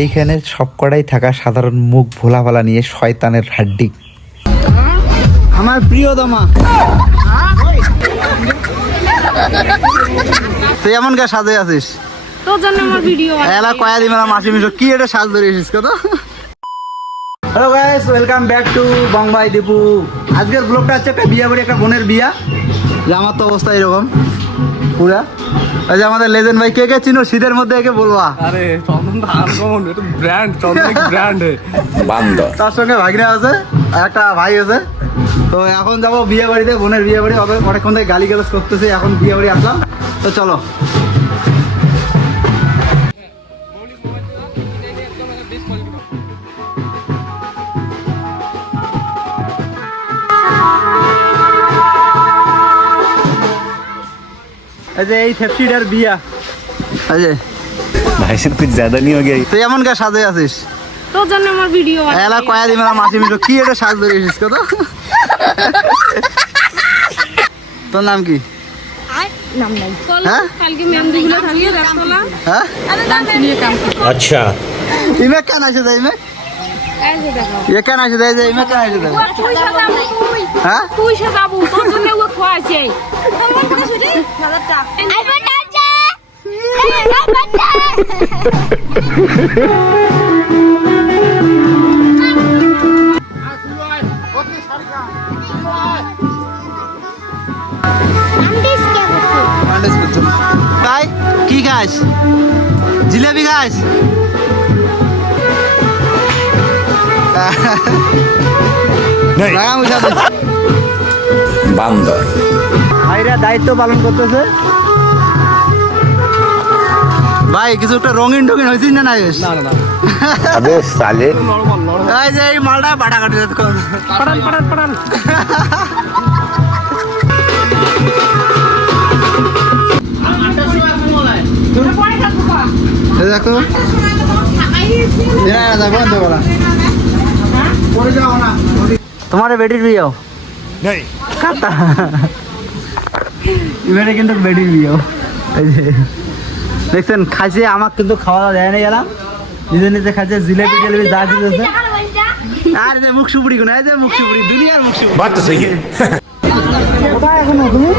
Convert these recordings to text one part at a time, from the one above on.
এইখানে সবকটাই থাকা সাধারণ মুখ ভোলা ভালা নিয়ে শয়তানের হাড্ডি। আমার প্রিয় দমা, তুই এমন কে সাজে আছিস? তোর জন্য আমার ভিডিও এলা কয়া দিবে না মাসি মিশো কি এটা সাজ ধরে এসেছিস কত? Hello guys, welcome back to Bongbai Dipu. আজকের ব্লগটা হচ্ছে একটা বিয়া বাড়ি, একটা বোনের বিয়া। যে আমার তো অবস্থা এরকম পুরা। এই যে আমাদের লেজেন্ড ভাই, কে কে চিনো শীতের মধ্যে একে বলবা? আরে চন্দন তো আনকমন, এটা ব্র্যান্ড, চন্দন ব্র্যান্ড বান্দর। তার সঙ্গে ভাগিনা আছে আর একটা ভাই আছে। তো এখন যাবো বিয়ে বাড়িতে, বোনের বিয়ে বাড়ি। অনেকক্ষণ থেকে গালি গালাজ করতেছে, এখন বিয়ে বাড়ি আসলাম। তো চলো। এই যে এই থেপসিডার বিয়া। এই যে ভাই সাহেব कुछ ज्यादा नहीं हो गया? তুই এমন কে সাজে আছিস? তোর জন্য আমার ভিডিও এলা কয়া দিবে না মাসি মিশো কি এটা সাজ ধরে এসেছিস কত? তোর নাম কি? নাম নাই হ্যাঁ? কালকে মেহেন্দিগুলো থামিয়ে রাখতলা হ্যাঁ ডান্স নিয়ে কাম কর अच्छा ইমে কেন আসে যাই ইমে? এই যে দেখো ইয়ে কেন আসে যাই, ইমে কেন আসে যাই? তুই সাজাবো তুই হ্যাঁ তুই সাজাবো তোর জন্য ও খোয়াছে আমার কথা শুনি দাদাটা আই বাচ্চা এই বাচ্চা ভাই কি খাস? জিলেবি খাস? বান্দর। ভাইরা দায়িত্ব পালন করতেছে। ভাই কিছু একটা রঙিন টঙিন হয়েছিস না? নাই না না না अबे साले নরমাল নরমাল এই যে এই মালটা বাটা কাটি পাড়ান পাড়ান পাড়ান দেখো তোমার বেটির বিয়েও नहीं কাটা এবারে কিন্তু বেটির বিয়েও। এই যে দেখছেন খাইছে, আমার কিন্তু খাওয়া দাওয়া দেয় না গেলাম, নিজে নিজে খাইছে জিলেবি টিলেবি যা দিতেছে। আর যে মুখ সুপুরি কোন, এই যে মুখ সুপুরি, দুনিয়ার মুখ সুপুরি। बात तो सही है। কোথায় এখন তুমি?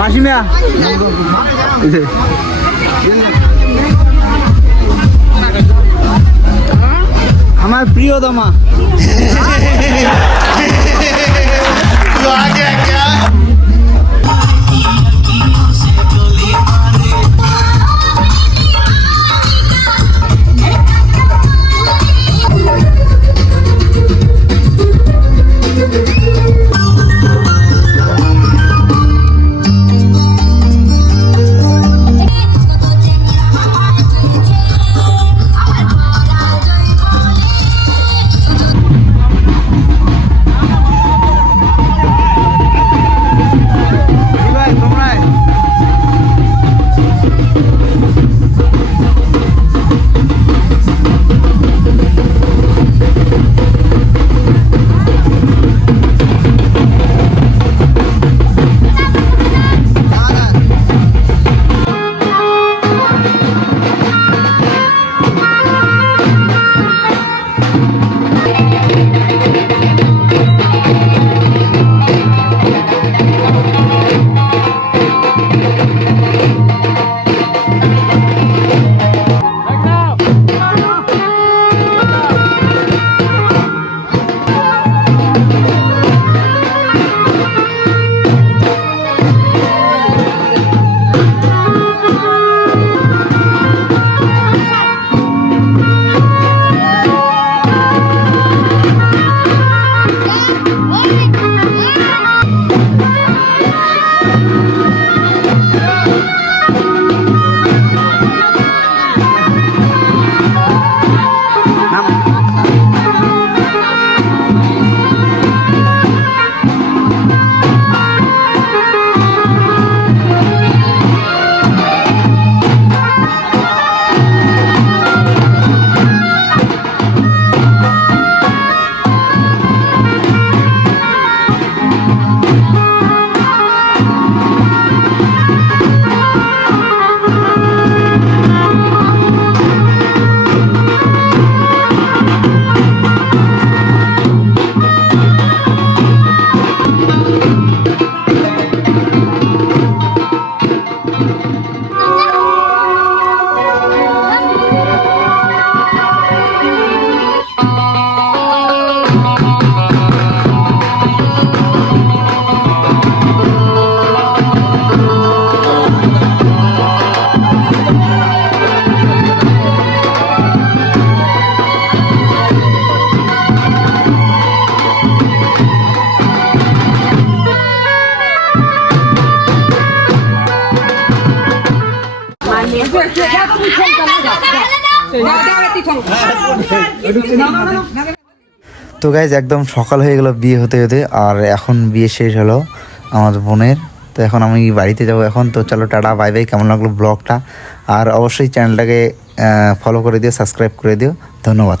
মাসিমা আমার প্রিয় দমা। তো গাইজ একদম সকাল হয়ে গেল বিয়ে হতে হতে, আর এখন বিয়ে শেষ হলো আমার বোনের। তো এখন আমি বাড়িতে যাব এখন। তো চলো টাটা বাই বাই। কেমন লাগলো ব্লগটা, আর অবশ্যই চ্যানেলটাকে ফলো করে দিও, সাবস্ক্রাইব করে দিও। ধন্যবাদ।